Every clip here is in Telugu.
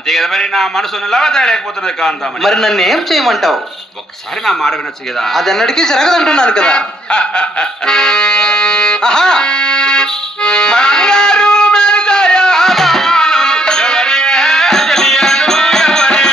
అంతే కదా మరి నా మనసు లేకపోతున్నది కాంతామణి. మరి నన్ను ఏం చేయమంటావు? ఒక్కసారి నా మాట వినొచ్చు కదా. అది అన్నటికీ జరగదంటున్నాను కదా. ఆహా బంగారు మెరుగయ బాణం ఎవరే తెలియను ఎవరే.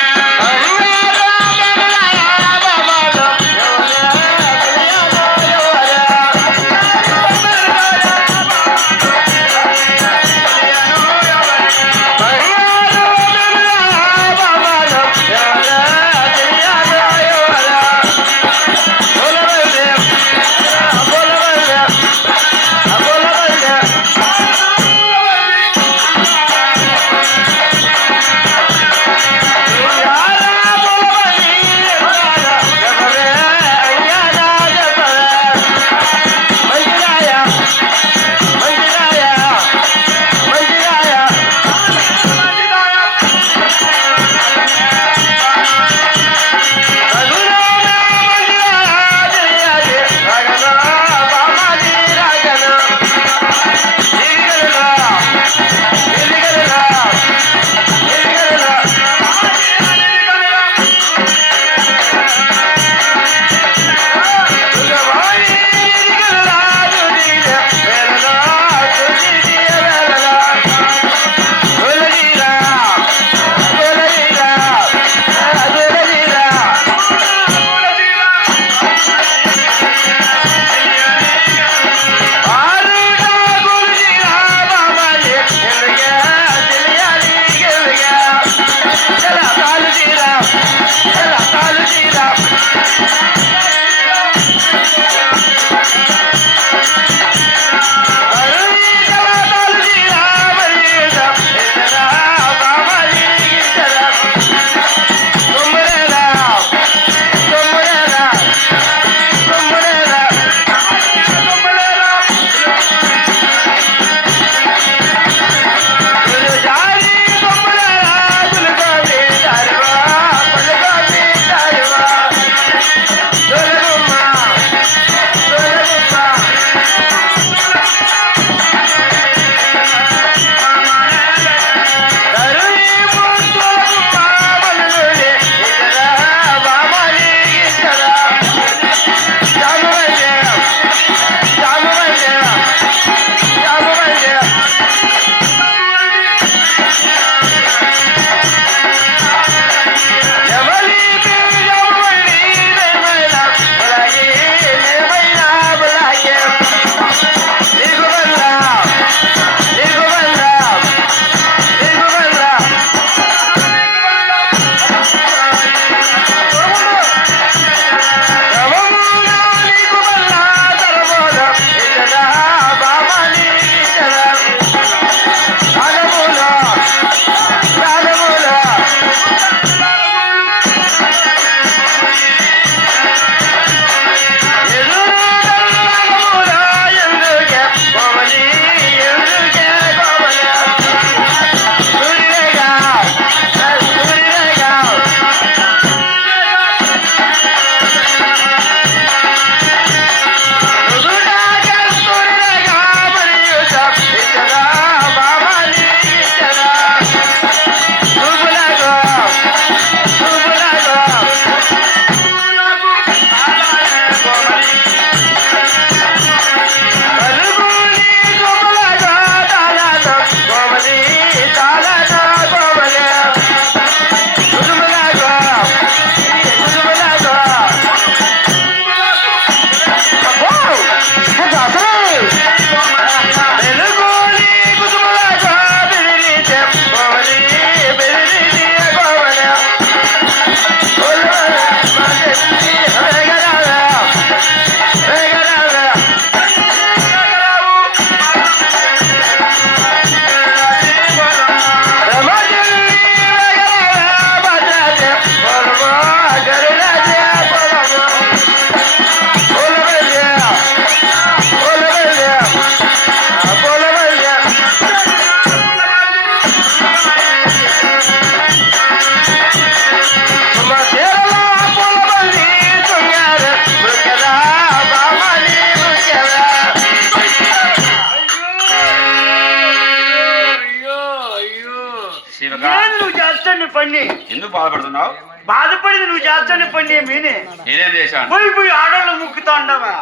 పని. ఎందుకు బాధపడుతున్నావు? బాధపడింది నువ్వు చేస్తానే పని మీనే. నేనేం చేశాను? పోయి ఆడవాళ్ళు ముక్కుతా ఉండవా?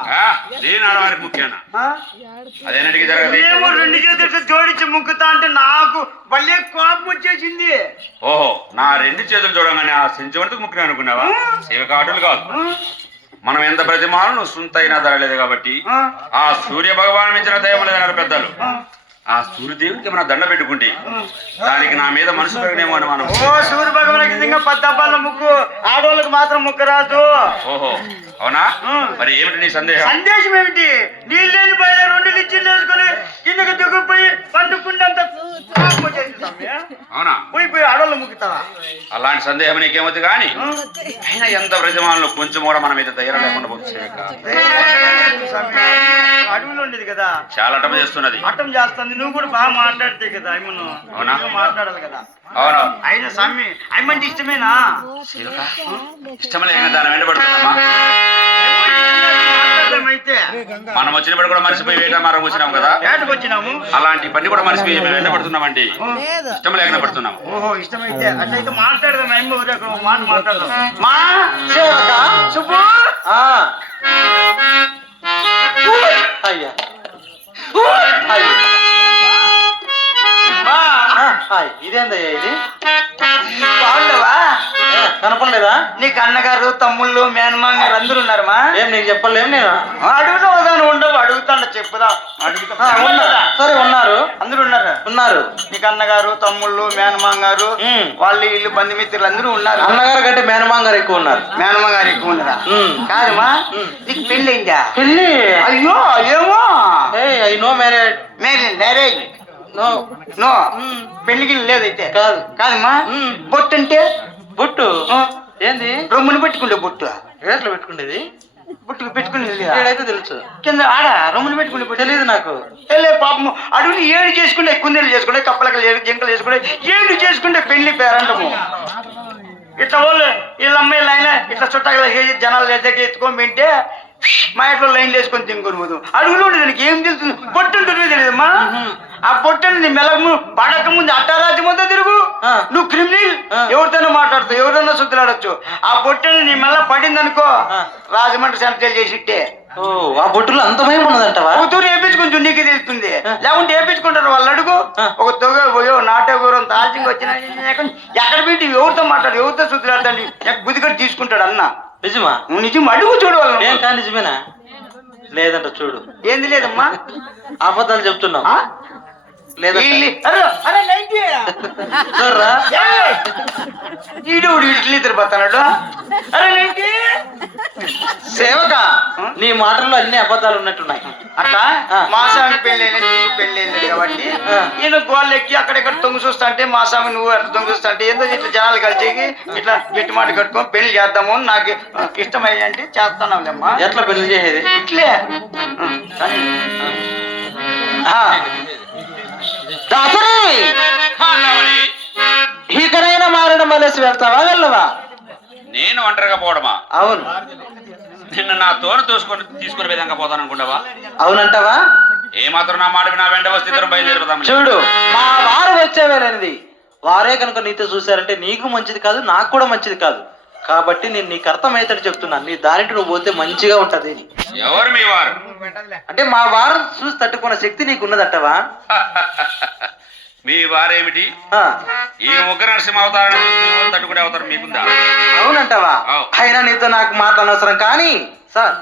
నేను ఆడవారికి ముఖ్యానా? అదేనటికి జరగదు. ఏమో 2 చేతులు జోడించి ముక్కుతా అంటే నాకు భలే కోపం వచ్చేసింది. ఓహో, నా 2 చేతులు చూడగానే ఆ సెంచువరకు ముఖ్యం అనుకున్నావా? శివకాటులు కాదు. మనం ఎంత ప్రతిమాను సుంతైనా ధరలేదు కాబట్టి ఆ సూర్య భగవాన్ మించిన దైవం లేదన్నారు పెద్దలు. ఆ సూర్యదేవునికి మన దండ పెట్టుకుంటే దానికి నా మీద మనసు పెరిగినేమో అని మనం. ఓ సూర్య భగవానికి ఇంకా 10 దబ్బాల ముక్కు, ఆడవాళ్ళకి మాత్రం ముక్కు రాదు. ఓహో, అవునా? మరి ఏమిటి నీ సందేహం? సందేశం ఏమిటి? నీళ్ళని పైన 2 లిచ్చీలు వేసుకొని కిందకి దిగుపోయి పండుకున్నంత అవునా? పోయి ఆడవాళ్ళు ముక్కుతావా? అలాంటి సందేహం నీకేమవుతుంది కానీ అయినా ఎంత ప్రతిమానంలో కొంచెం కూడా మన మీద ధైర్యం లేకుండా పోతుంది. అడవిలో ఉండేది కదా, చాలా అటం చేస్తున్నది. అటం చేస్తుంది. నువ్వు కూడా బాగా మాట్లాడితే కదా అయ్యను. అవునా? మాట్లాడాలి కదా. అవునా? అయినా స్వామి అయ్యమంటే ఇష్టమేనా? ఇష్టం లేక దాని వెంటబడుతున్నామా? అయితే మనం వచ్చినప్పుడు కూడా మర్చిపోయి వేట మారం వచ్చినాం కదా, ఏటకు వచ్చినాము. అలాంటి పని కూడా మర్చిపోయి మేము వెంటబడుతున్నామండి. ఇష్టం లేకుండా పడుతున్నాము. ఓహో, ఇష్టమైతే అట్లయితే మాట్లాడదాం. అయ్యమ్మ ఒక మాట మాట్లాడదాం. మా సేవక సుబ్బు. అయ్యా ఇదేందయ్యా ఇది? బాగుండవా? కనపడలేదా? నీకు అన్నగారు, తమ్ముళ్ళు, మేనమామ గారు అందరూ ఉన్నారు. మా ఏం నీకు చెప్పలేం నేను? అడుగుతా ఉదాను ఉండవు. అడుగుతాను చెప్పుదా. సరే ఉన్నారు, అందరూ ఉన్నారు. నీకు అన్నగారు, తమ్ముళ్ళు, మేనమామ గారు, వాళ్ళు ఇల్లు బంధుమిత్రులు అందరూ ఉన్నారు. అన్నగారు కంటే మేనమామ గారు ఎక్కువ ఉన్నారు. మేనమామ గారు ఎక్కువ ఉన్నారా? కాదమ్మా, నీకు పెళ్ళి అయిందా? పెళ్ళి? అయ్యో ఏమో. I no marriage. Marriage no no. పెళ్లికి లేదైతే కాదు. కాదమ్మా. బొట్టు అంటే? బొట్టు ఏంది? రొమ్మును పెట్టుకుంటే బొట్టు. ఎట్లా పెట్టుకునేది? బొట్టుకు పెట్టుకుని ఏడైతే తెలుసు. కింద ఆడ రొమ్మును పెట్టుకునే బొట్టు తెలియదు నాకు. వెళ్ళే పాపము అడవులు ఏడు చేసుకుంటే, కుందేలు చేసుకుంటే, కప్పలకలు జింకలు చేసుకుంటే, ఏడు చేసుకుంటే పెళ్లి పేరంటము. ఇట్లా వాళ్ళు వీళ్ళ అమ్మాయిలు అయినా ఇట్లా చుట్టాల జనాలు దగ్గర ఎత్తుకొని వింటే మా ఇంట్లో లైన్లు వేసుకొని తినుకొని పోదు. అడుగులో ఉండే దానికి ఏం తెలుస్తుంది? పొట్టు ఉంటుంది తెలియదమ్మా. ఆ పొట్టని నీ మెలగము పడక ముందు అట్టారాజ్య మొత్తం తిరుగు. నువ్వు క్రిమినల్, ఎవరితోనో మాట్లాడుతావు, ఎవరైనా శుద్ధులాడచ్చు. ఆ పొట్టని నీ మెల్ల పడింది అనుకో, రాజమండ్రి సెంట్రల్ చేసి ఇట్టే. ఆ బొట్టులో అంత భయం ఉన్నదంటవా? కూతురు వేపించుకుంటూ నీకే తెలుస్తుంది. లేకుంటే వేపించుకుంటారు వాళ్ళు. అడుగు. ఒక తొగ పోయో నాటకూరం తాల్చింగ్ వచ్చిన ఎక్కడ పెట్టి ఎవరితో మాట్లాడు, ఎవరితో శుద్ధులాడతాడు, గుదిగట్టు తీసుకుంటాడు అన్న. నిజమా? నువ్వు నిజం అడుగు చూడు వాళ్ళు. ఏం కా నిజమేనా? లేదంట చూడు. ఏంది లేదమ్మా? అబద్ధాలు చెప్తున్నావు. ఇడ్లీ తిరుపతున్నాడు. సేవక, నీ మాటల్లో అన్ని అబద్ధాలు ఉన్నట్టున్నాయి. అట్లా మా స్వామి పెళ్ళి కాబట్టి ఈయన గోళ్ళు ఎక్కి అక్కడెక్కడ తొంగి చూస్తా అంటే, మా స్వామి నువ్వు అట్లా తొంగి చూస్తా అంటే, ఏందో ఇట్లా జనాలు కలిసి ఇట్లా గట్టి మాట కట్టుకొని పెళ్లి చేద్దాము అని నాకు ఇష్టమయ్యి అంటే చేస్తున్నావులేమ్మా. ఎట్లా పెళ్లి చేసేది? ఇట్లే ఇకనైనా మారడం వలేసి వెళ్తావా వెళ్ళవా? నేను ఒంటరిగా పోవడమా? అవును. నిన్న నా తోను తీసుకునే విధంగా పోతాను అనుకుంటావా? అవునంటావా? ఏమాత్రం నా మాట నా వెంట వస్తే ఇద్దరు బయలుదేరుతాం. చూడు, మా వారు వచ్చేవేళనిది. వారే కనుక నీతో చూశారంటే నీకు మంచిది కాదు, నాకు కూడా మంచిది కాదు. కాబట్టి నేను నీకు అర్థమవుతాడు చెప్తున్నాను. నీ దారింటి నువ్వు పోతే మంచిగా ఉంటది. ఎవరు మీ వారు? అంటే మా వారు చూసి తట్టుకున్న శక్తి నీకున్నదట్టవా? మీ వారేమిటి? ఈ ఉగ్ర నరసింహ అవతారం తట్టుకునే అవతారం మీకుందా? అవునంటావా? అయినా నీతో నాకు మాట అనవసరం. కానీ సార్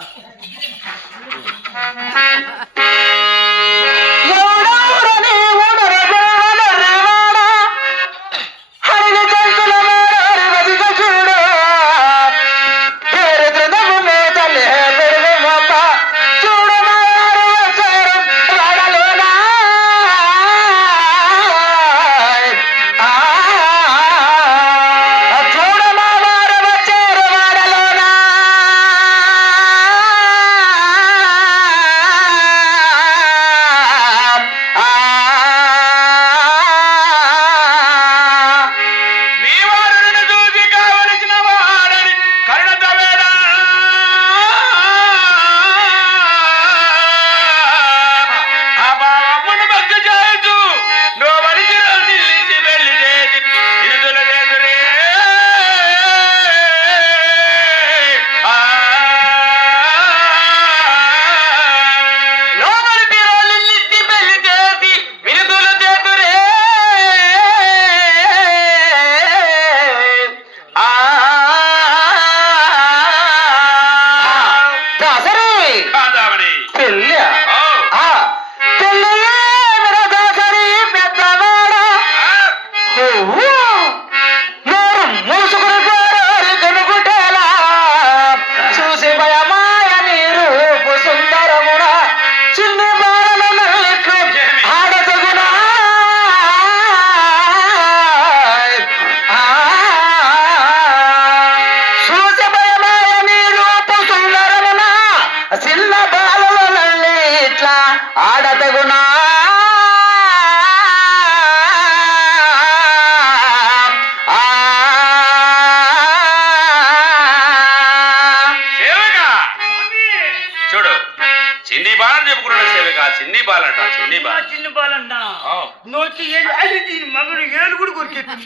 చిన్న బాలన్నా ఓ, నోటి ఏళ్ళు అది దీని మగడు ఏళ్ళు కూడా కొరికెత్తుంది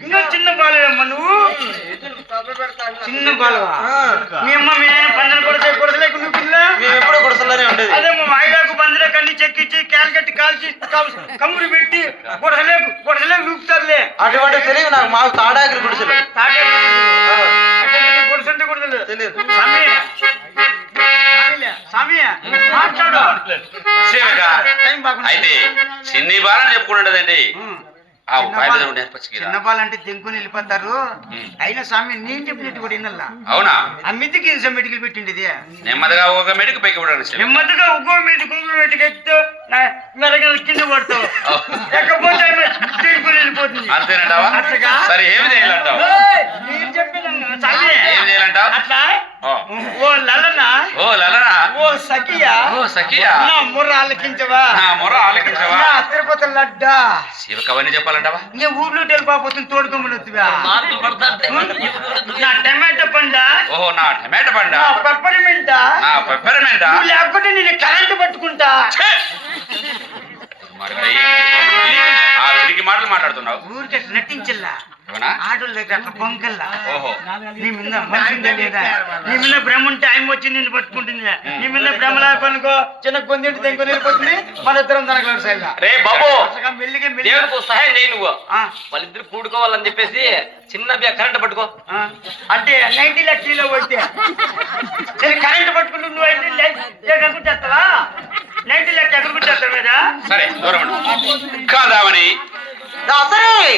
ఇంకా చిన్న బాలవేమ్మ నువ్వు చిన్న బాలవా మీ అమ్మ మీ ఆయన పందలు కొడతాయి కొడతలేకు నువ్వు పిల్ల మేము ఎప్పుడూ గుడిసెల్లోనే ఉండేది. అదే మా మాయలకు బందలే కన్ని చెక్కించి క్యాల్కట్టి కాల్చి కమ్ముడు పెట్టి కొడతలేకు నూపుతారులే అటువంటి తెలివి నాకు మాకు తాడాకులు గుడిసెలు కొడుతుంటే కొడతలేదు తెలియదు. స్వామి మాట్లాడు సేవక టైం బాగుంది అయితే చిన్ని బాలని చెప్పుకుంటుండదండి ఆ ఉపాయం మీద నేర్పచ్చు కదా. చిన్న బాలంటే తెంకుని వెళ్ళిపోతారు అయినా స్వామి నేను చెప్పినట్టు కూడా వినల్లా అవునా ఆ మిద్దికి మెడికల్ పెట్టిండి నెమ్మదిగా ఒక మెడికి పైకి పడాలి నెమ్మదిగా ఉగ్గో మీద గుగ్గులు పెట్టి ఎత్తు మెరగల కింద పడతావు ఎక్కపోతే తెంకుని వెళ్ళిపోతుంది అంతేనంటావా? అట్లగా? సరే ఏమి చేయాలంటావు? మీరు చెప్పేదన్నా స్వామి ఏం చేయాలంటావు? అట్లా ఓ. ఓ లలనా ఓ లలనా ఓ సఖియా ఓ సఖియా నా ముర్ర ఆలకించవా నా మొర ఆలకించవా? నా తిరుపతి లడ్డా శివకవని చెప్పాలంటావా? ఇంకా ఊర్లో వెళ్ళిపోతుంది తోడుకోమని నా టమాటో పండ ఓహో నా టమాటో పండ నా పెప్పర్మెంట్ నా పెప్పరమెంటా నువ్వు లేకపోతే నేను కరెంట్ పట్టుకుంటా ఆ పిరికి మాటలు మాట్లాడుతున్నావు ఊరికే నటించల్లా అవునా? ఆటోల దగ్గర అట్లా బొంకల్లా ఓహో నీ మీద మనిషి ఉందా లేదా నీ మీద భ్రమ ఉంటే ఆయన వచ్చి నిన్ను పట్టుకుంటుంది నీ మీద భ్రమ లేకపోనుకో చిన్న కొందింటి తెంకొని వెళ్ళిపోతుంది మన ఇద్దరం తనకు వ్యవసాయంగా రే బాబు మెల్లిగా దేవుడికి సహాయం చేయి నువ్వు ఆ, వాళ్ళిద్దరు కూడుకోవాలని చెప్పేసి చిన్న కరెంట్ పట్టుకో ఆ. అంటే 90 లక్షలో పోతే సరే కరెంట్ పట్టుకుంటూ నువ్వు అయితే ఎక్కడికి చేస్తావా 90 లక్ష ఎక్కడికి చేస్తావు కదా సరే దూరం ఉండు. కాదామని దాసరి!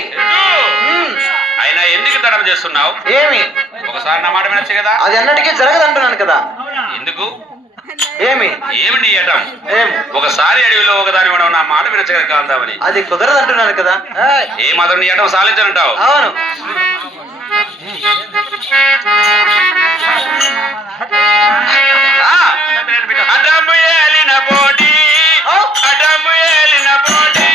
అయినా ఎందుకు తడవ చేస్తున్నావు? ఏమి ఒకసారి నా మాట వినొచ్చు కదా. అది అన్నటికీ జరగదంటున్నాను కదా. అవునా ఎందుకు ఏమి ఏమి నీ యటం? ఏమి ఒకసారి అడవిలో ఒకదాని ఉండవు నా మాట వినొచ్చు కదా కాదామని. అది కుదరదంటున్నాను కదా. ఏయ్, ఏ మాత్రం నీ యటం సాధించనంటావు? అవును అటము ఏలిన పోటీ అటము ఏలిన పోటీ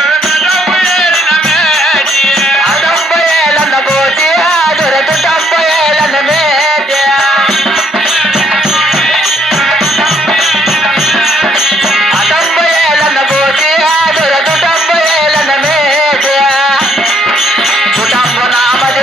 అటము ఏలిన మేటి. అడంబయేలన్న పోటీ ఆదురటు డంబయేలన్న మేటి. అడంబయేలన్న పోటీ ఆదురటు డంబయేలన్న మేటి. కుటుంబ నామది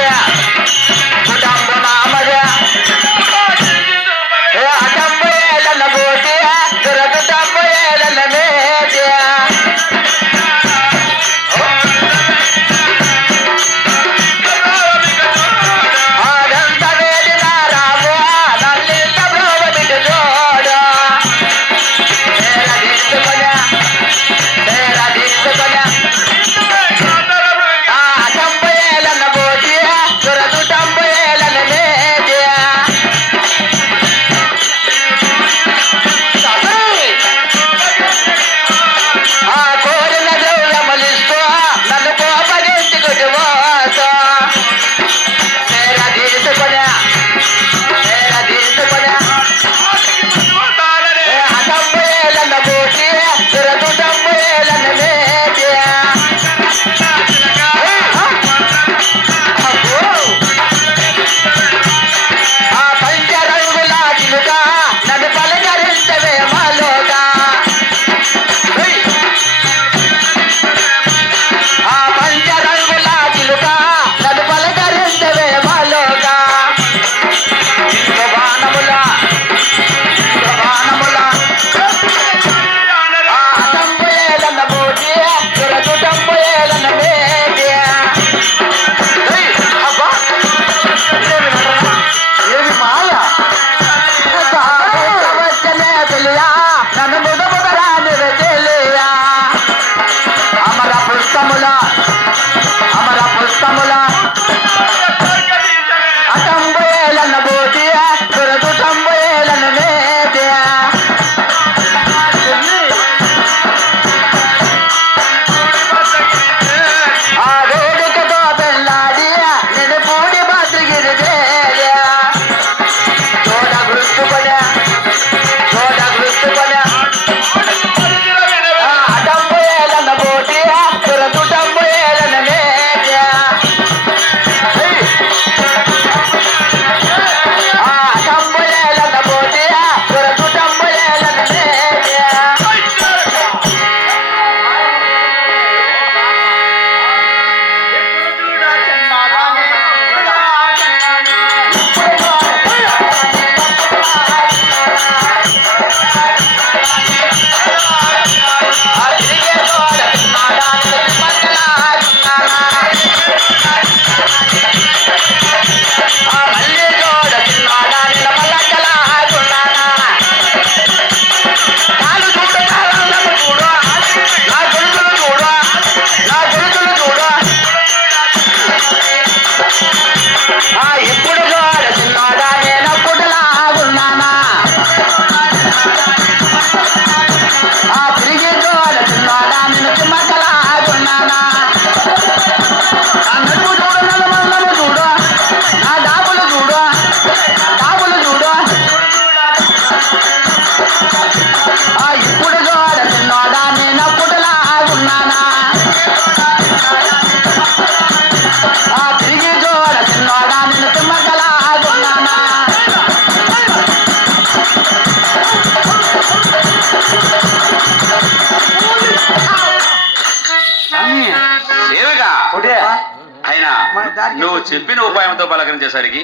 దారికి నువ్వు చెప్పిన ఉపాయంతో పలకరించేసరికి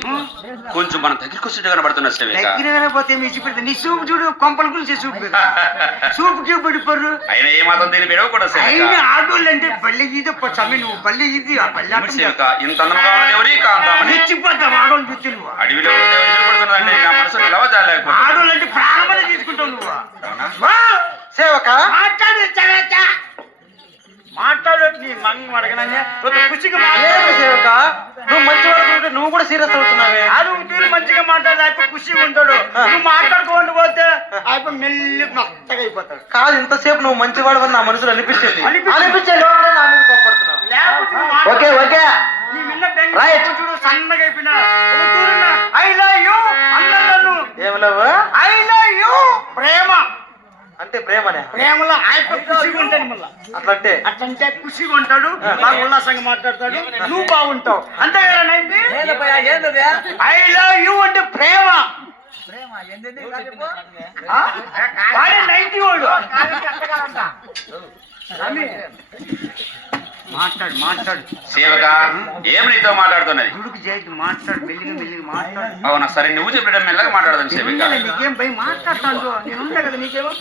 కొంచెం మనం దగ్గరికి వచ్చినట్టు కనబడుతున్నా సేవిక దగ్గర పోతే మీ చూపెడితే నీ సూపు చూడు కొంపల గురించి సూపు సూపు చూపు పడిపోరు ఆయన ఏ మాత్రం దీని పేరు కూడా సేవిక అయిన ఆడోళ్ళు అంటే బల్లి గీత సమయం నువ్వు బల్లి ఇది ఆ బల్లి ఏమిటి సేవిక ఇంత అందంగా ఉన్నది ఎవరి కాంతామని రెచ్చిపోతావు ఆడోళ్ళు చూస్తే నువ్వు అడవిలో ఉంటే ఎదురుపడుతున్నదండి నా మనసు నిలవజాలేకపోతే ఆడోళ్ళు అంటే ప్రాణమని తీసుకుంటావు నువ్వు వా! సేవక మాట్లాడు చవేచ. మాట్లాడు నీ మంగ అడగననే ఖుషిగా ఏమి మాట్లాడు సేవక నువ్వు మంచి వాడుకుంటే నువ్వు కూడా సీరియస్ అవుతున్నావే అడుగు తీరు మంచిగా మాట్లాడు అయిపో ఖుషిగా ఉంటాడు నువ్వు మాట్లాడుకోండి పోతే అయిపో మెల్లి మెత్తగా అయిపోతాడు కాదు ఇంతసేపు నువ్వు మంచివాడు అని నా మనసులో అనిపించింది అనిపించింది. అనిపించే లోపలే నా మీద కోపడుతున్నావు లేకపోతే నువ్వు మాట్లాడు. ఓకే ఓకే నీ మిన్న బెంగ Right. చూడు సన్నగా అయిపోయినా ఒక తూరున ఐ లవ్ యు అన్నను ఏమి లేవు ఐ లవ్ యు ప్రేమ అంటే ప్రేమనే ప్రేమలో అయిపో ఖుషిగా ఉంటాడు మళ్ళా అట్లంటే అట్లంటే ఖుషిగా ఉంటాడు బాగా ఉల్లాసంగా మాట్లాడతాడు నువ్వు బాగుంటావు అంతే కదా నైన్టీ ఐ లవ్ యూ అంటే ప్రేమ ఆ? వాడే 90 వాడు మాట్లాడు మాట్లాడు సేవక ఏమి నీతో మాట్లాడుతున్నది గుడికి చేసి మాట్లాడు మెల్లిగా మెల్లిగా మాట్లాడు అవునా సరే నువ్వు చెప్పడం మెల్లగా మాట్లాడదాం సేవిక ఎందుకంటే నీకేం భయం మాట్లాడతాను నేను ఉంటా కదా నీకేమో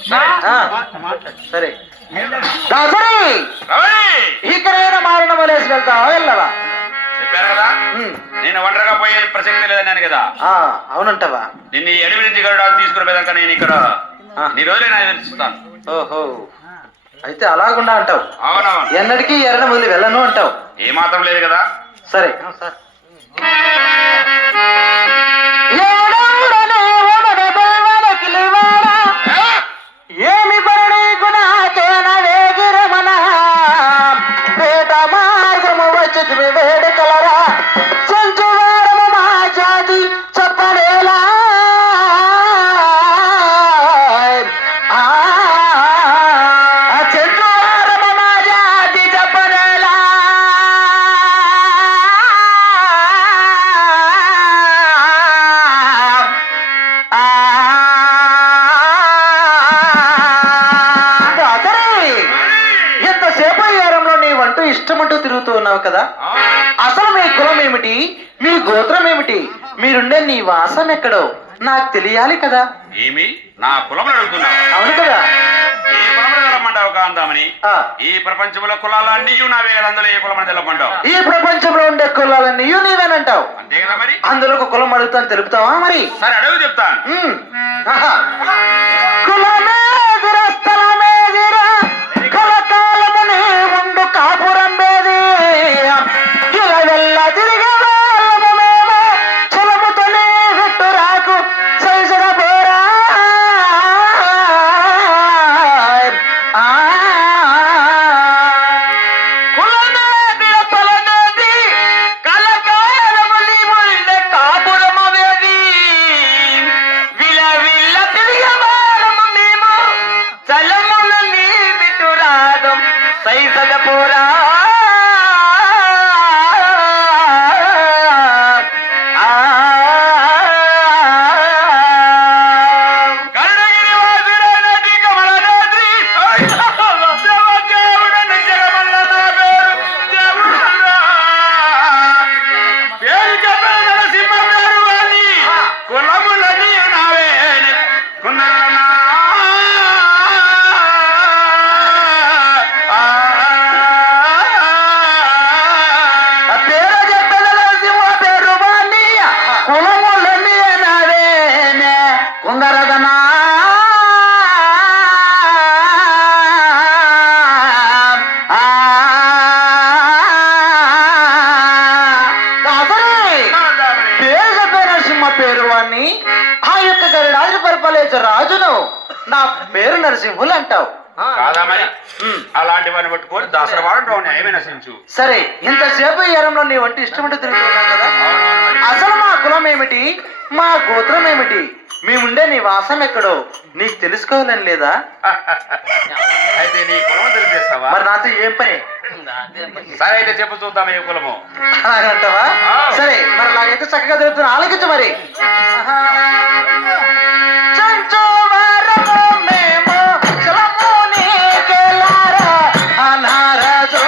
మాట్లాడు సరే మెల్లగా. సరే ఓయ్! ఇకనైనా మారిన వలేసి వెళ్తావా వెళ్ళవా చెప్పాను కదా నేను ఒంటరిగా పోయే ప్రసక్తి లేదన్నాను కదా అవునంటావా నిన్ను ఈ అడవి నుంచి గరుడా తీసుకుని పోయేదాకా నేను ఇక్కడ నీ రోజులే నేను ఎదురుస్తాను ఓహో అయితే అలాగుండా అంటావు అవునవును ఎన్నటికీ ఎర్రని వదిలి వెళ్ళను అంటావు ఏ మాత్రం లేదు కదా సరే ఏమి వేగిరమన పేట మార్గము వచ్చి వేడుకలరా సంచువారము మా జాతి చెప్పలేలా చెంచువారము మా జాతి చెప్పలేలా ఎంతసేపు ఈ ఏరంలో నీవంటూ ఇష్టమంటూ తిరుగుతూ ఉన్నావు కదా అసలు మీ కులం ఏమిటి మీ గోత్రం ఏమిటి మీరుండే నీ వాసం ఎక్కడో నాకు తెలియాలి కదా ఏమి నా కులంలో అడుగుతున్నావు అవును కదా ఏ కులంలో తెలపమంటావు కాంతామని ఆ, ఈ ప్రపంచంలో కులాలన్నీ నావే కదా అందులో ఏ కులమని తెలపమంటావు ఈ ప్రపంచంలో ఉండే కులాలన్నీ నీవేనంటావు అంతే కదా మరి అందులో ఒక కులం అడుగుతాను తెలుపుతావా మరి సరే అడుగు చెప్తాను ఉమ్, ఆహా. కులమేదిరా స్థలమేదిరా కలకాలమునే ఉండు కాపురం వేది ఇలా వెళ్ళ తిరిగే వాళ్ళము మేము చలముతోనే విట్టు రాకు సైజుగా పోరా ఆ. కులమేదిరా స్థలమేది కలకాలము నీవు ఉండే కాపురము వేది విల విల్ల తిరిగే వాళ్ళము మేము చలమున నీ విట్టు రాదం సైజుగా పోరా గరుడగిరి వాసుడైనటి కమలనాద్రి. దేవదేవుడని జగమల్ల నా పేరు దేవుడన్నా. పేరు చెప్పిన నరసింహ పేరు అని కులములని నావే కున్నరనా. పేరు చెప్పదల సింహ పేరు వాణి కులములన్నీ నావేనే కుందరదనా పేరు చెప్పే నరసింహ పేరు వాణ్ణి ఆ యొక్క గరుడాది పరిపాలించే రాజును నా పేరు నరసింహులు అంటావు కాదా మరి అలాంటి వారిని పట్టుకొని దాసరవాడు న్యాయమే నశించు. సరే ఇంతసేపు ఈ ఎరంలో నీ వంటి ఇష్టమంటే తిరుగుతున్నావు కదా అవునవును మరి. అసలు మా కులం ఏమిటి మా గోత్రం ఏమిటి మేముండే నీ వాసం ఎక్కడో నీకు తెలుసుకోవాలని లేదా అయితే నీ కులము తెలిపేస్తావా? మరి నాతో ఏం పని సరే అయితే చెప్పు చూద్దాం ఏ కులము. అలాగంటావా సరే మరి అలాగైతే చక్కగా తెలుపుతున్నా ఆలోచించు మరి చంచోవారము మేము చలమునీకెలారా అనారజో.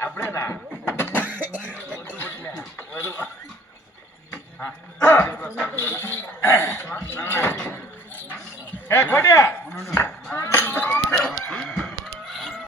అప్పుడేనా కోటి